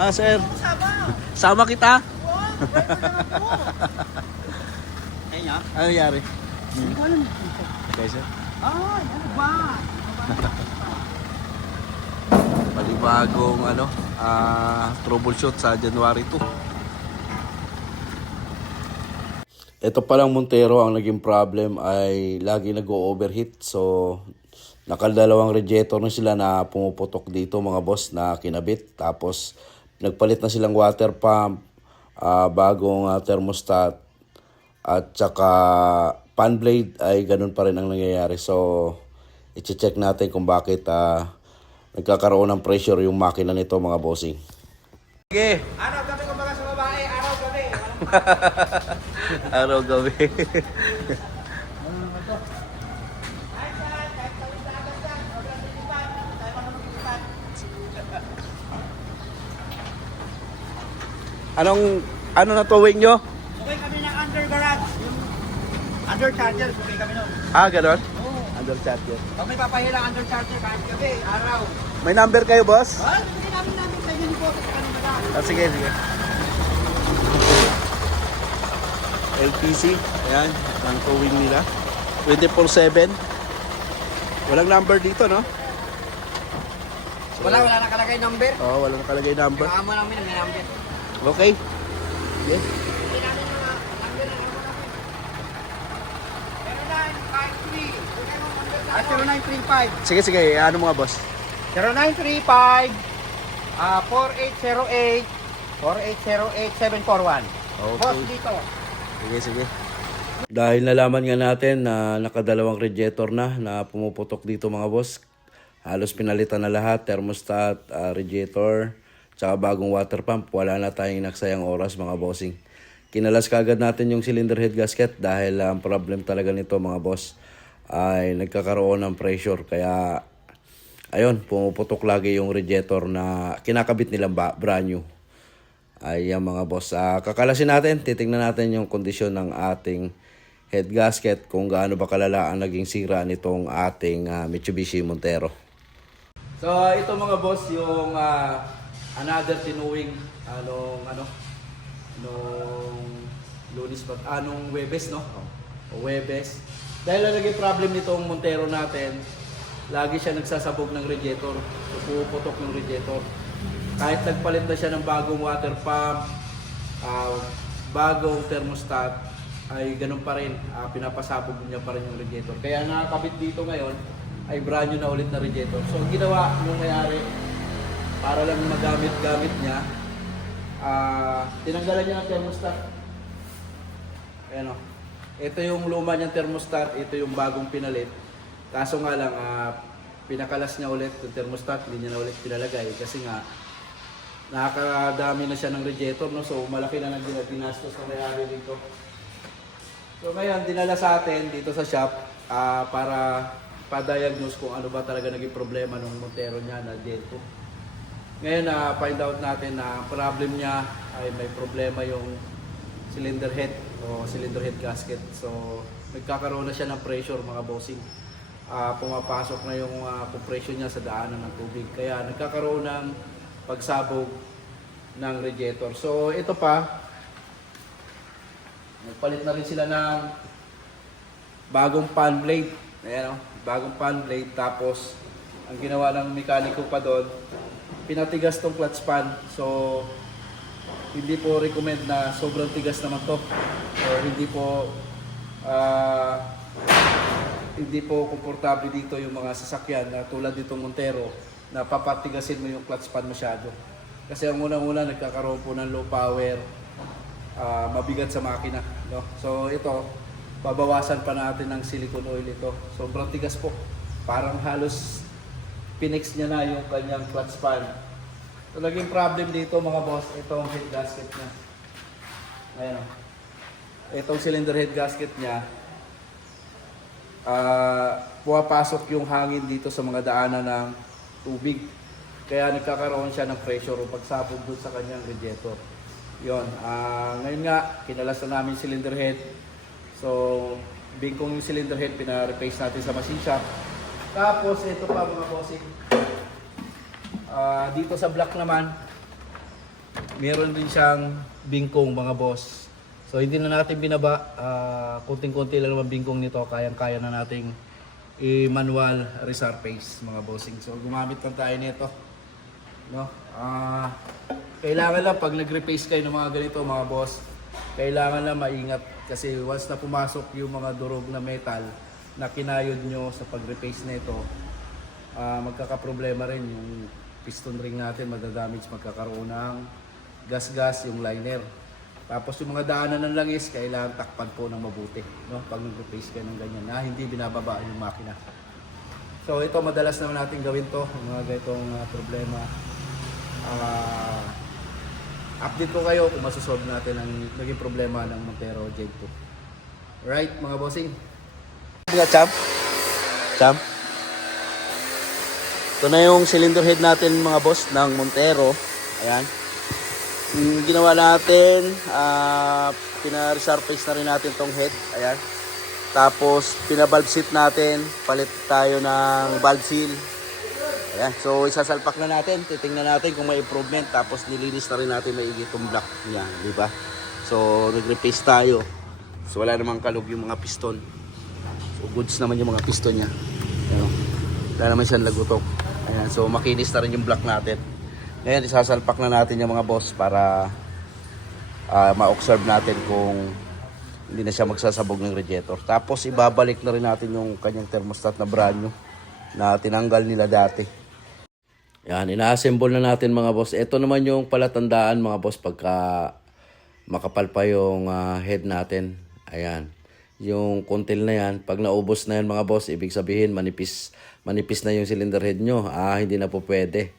Ah, sir. Sama. Sama kita. Wow, mabait na naman po. Ayun nga. Ano nangyari? Hindi ko alam dito. Okay, sir. Ano ba? Palibagong troubleshoot sa January 2. Ito palang Montero, ang naging problem ay lagi nag-overheat. So, nakadalawang radiator na sila na pumuputok dito mga boss na kinabit. Tapos, nagpalit na silang water pump, bagong thermostat, at saka fan blade ay ganun pa rin ang nangyayari. So, i-check natin kung bakit nagkakaroon ng pressure yung makina nito mga bossing. Okay. Araw-gabi kumbaga sa babae, araw-gabi. Araw-gabi. Ano na towing nyo? Okay kami ng under garage. Yung under charger, okay kami nun. Ganon? Oo. Under charger. Pag may papahilang under charger, kahit gabi, araw. May number kayo, boss? Bigyan namin sa inyo po sa kanong madami. Sige, sige. LPC. Ayan, ang towing nila. 24/7. Walang number dito, no? Wala nakalagay number. Oo, walang nakalagay number. Kaamo namin ang may number. Okay. Yes. Hindi namin mga number na naman namin. 0935. 0935. Sige, sige. Ano mga boss? 0935 4808 4808 741. Okay. Boss dito. Sige, sige. Dahil nalaman nga natin na nakadalawang radiator na pumuputok dito mga boss. Halos pinalitan na lahat, thermostat, radiator, tsaka bagong water pump. Wala na tayong nagsayang oras mga bossing. Kinalas kagad natin yung cylinder head gasket dahil ang problem talaga nito mga boss ay nagkakaroon ng pressure. Kaya ayun, pumuputok lagi yung radiator na kinakabit nilang brand new. Ayan mga boss, kakalasin natin, titingnan natin yung kondisyon ng ating head gasket kung gaano ba kalala ang naging sira nitong ating Mitsubishi Montero. So ito mga boss yung another tinuwing nung Lunes pa, nung Webes, no? O Webes. Dahil ang naging problem nitong Montero natin, lagi siya nagsasabog ng radiator, puputok yung radiator. Kahit nagpalit na siya ng bagong water pump, bagong thermostat, ay ganun pa rin, pinapasabog niya pa rin yung radiator. Kaya nakakabit dito ngayon ay brand new na ulit na radiator. So ginawa yung may-ari para lang magamit-gamit niya, tinanggalan niya ng thermostat. Ayan o. Ito yung luma niyang thermostat, ito yung bagong pinalit. Kaso nga lang, pinakalas niya ulit yung thermostat, hindi niya na ulit pinalagay kasi nga nakakadami na siya ng radiator, no? So malaki na nang ginastos ng may-ari dito. So ngayon, dinala sa atin dito sa shop para pa-diagnose kung ano ba talaga naging problema ng Montero niya na Gen 2. Ngayon, find out natin na problem niya ay may problema yung cylinder head o cylinder head gasket. So nagkakaroon na siya ng pressure mga bossing. Pumapasok na yung compression niya sa daanan ng tubig. Kaya nagkakaroon ng pagsabog ng radiator. So ito pa, nagpalit na rin sila ng bagong fan blade. Ayan o, bagong fan blade. Tapos ang ginawa ng mekaniko pa doon, pinatigas tong clutch pan. So hindi po recommend na sobrang tigas naman to. Or hindi po komportable dito yung mga sasakyan na tulad ditong Montero na papatigasin mo yung clutch pan masyado. Kasi ang unang-una nagkakaroon po ng low power, mabigat sa makina, no? So ito, babawasan pa natin ng silicone oil ito. Sobrang tigas po. Parang halos pinix niya na yung kanyang clutch pan. So naging problem dito mga boss, itong head gasket niya. Ayan o. Itong cylinder head gasket niya, pumapasok yung hangin dito sa mga daanan ng tubig. Kaya nagkakaroon siya ng pressure o pagsabog doon sa kanyang radiator. Yun. Ngayon nga, kinalas na namin cylinder head. So, bingkong yung cylinder head, pina-replace natin sa machine shop. Tapos, ito pa mga bossing. Dito sa block naman, meron din siyang bingkong mga boss. So hindi na natin binaba, konting-konti lang naman bingkong nito, kayang-kaya na nating i-manual resurface mga bossing. So gumamit lang tayo nito. No? Kailangan lang pag nag-repace kayo ng mga ganito mga boss, kailangan lang maingat kasi once na pumasok yung mga durog na metal na kinayod nyo sa pag-repace nito, magkakaproblema rin yung piston ring natin, madadamage, magkakaroon ng gas-gas yung liner. Tapos yung mga daanan ng langis, kailangan takpan po ng mabuti, no? Pag nag-replace kayo ng ganyan na hindi binababa yung makina. So ito madalas naman natin gawin to, yung mga ganitong problema. Update ko kayo kung masosolve natin ang naging problema ng Montero J2. Right mga bossing? Champ. Ito na yung cylinder head natin mga boss ng Montero. Ayan. Yung ginawa natin, pina-resurface na rin natin tong head. Ayan. Tapos, pina-valve seat natin. Palit tayo ng valve seal. Ayan. So, isasalpak na natin. Titingnan natin kung may improvement. Tapos, nilinis na rin natin maigi itong block. Yan, di ba? So, nag-replace tayo. So, wala namang kalog yung mga piston. So, goods naman yung mga piston niya. Ayan. Wala naman siyang lagutok. Ayan. So, makinis na rin yung block natin. Ngayon, isasalpak na natin yung mga boss para ma-observe natin kung hindi na siya magsasabog ng radiator. Tapos, ibabalik na rin natin yung kanyang thermostat na brand new na tinanggal nila dati. Yan, ina-assemble na natin mga boss. Ito naman yung palatandaan mga boss pagka makapal pa yung head natin. Ayan. Yung kontil na yan, pag naubos na yan mga boss, ibig sabihin manipis na yung cylinder head nyo. Hindi na po pwede.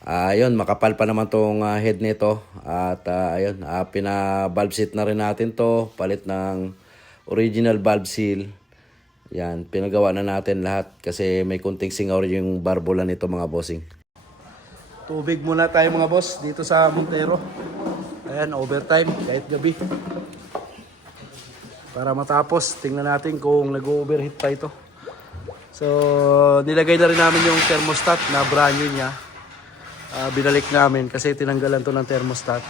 Ayun, makapal pa naman tong head nito. At ayun, pina-valve seat na rin natin to. Palit ng original valve seal. Yan, pinagawa na natin lahat kasi may kunting singaw yung barbola nito mga bossing. Tubig muna tayo mga boss dito sa Montero. Ayan, overtime kahit gabi. Para matapos, tingnan natin kung nag-overheat pa ito. So, nilagay na rin namin yung thermostat na brand new niya. Binalik namin kasi tinanggalan to ng thermostat.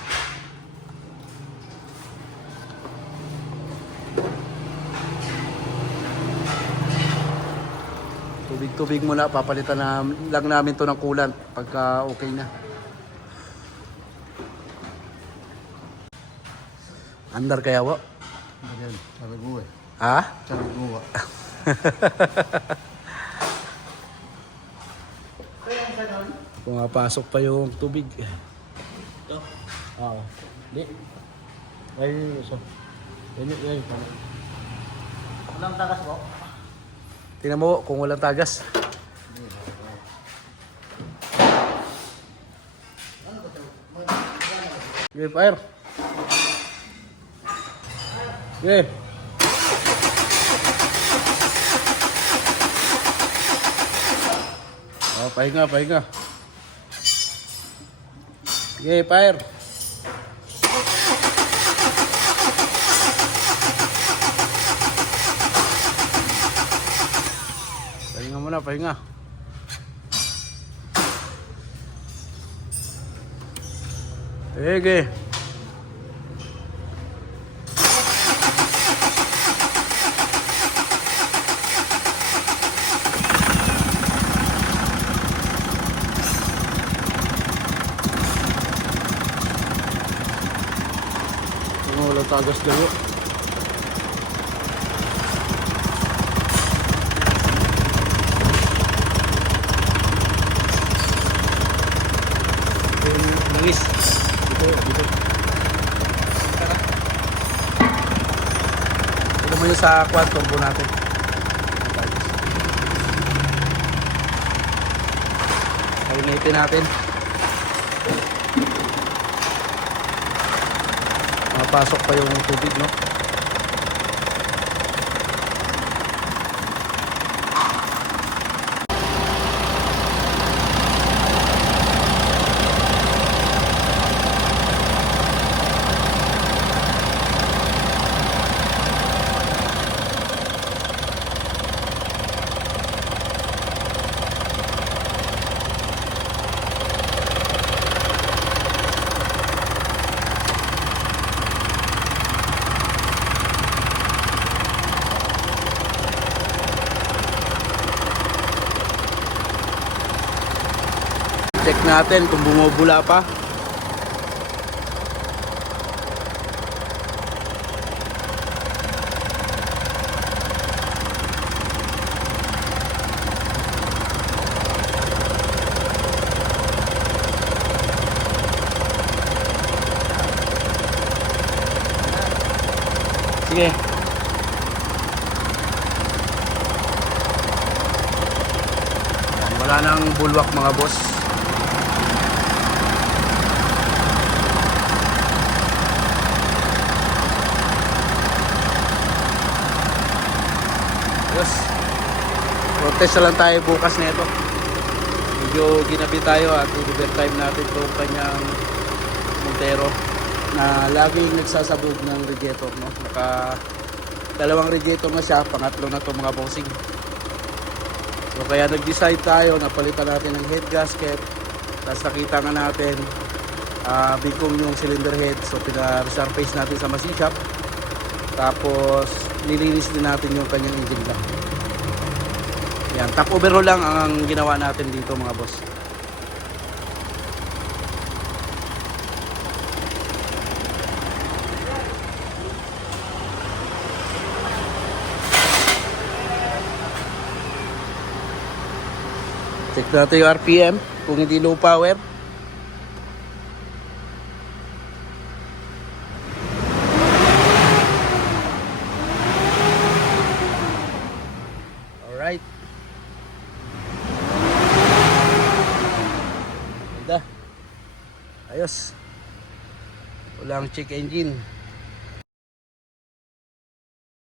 Tubig muna, papalitan lang namin to ng coolant pagka okay na. Andar kaya wo? Ayan, Saragoa eh. Ha? Saragoa. Pumapasok pa yung tubig. Ito? Oo. Di. Ay, so. Yan. Walang tagas po? Tingnan mo kung walang tagas. Okay, fire. Okay. Oh, pahinga. Okay, fire. Pahinga. Sige. Wala tagas kayo. Nangis. Dito. Ito mo yung sa quad turbo natin. Painitin natin. Mapasok pa yung tubig, no? check natin kung bumubula pa. Sige. Wala nang bulwak mga boss. Yes. Protest na lang tayo bukas nito. Medyo ginabi tayo at i-overtime natin itong kanyang Montero na laging nagsasabog ng radiator, no? Dalawang radiator na siya, pangatlo na to mga bossing. So kaya nag-decide tayo na palitan natin ng head gasket. Tapos nakita nga natin bigong yung cylinder head. So pina-resurface natin sa machine shop. Tapos nilinis din natin yung kanyang engine block. Yan, top overhaul lang ang ginawa natin dito mga boss. Check natin yung RPM kung hindi low power. Alright. Ganda. Ayos. Walang check engine.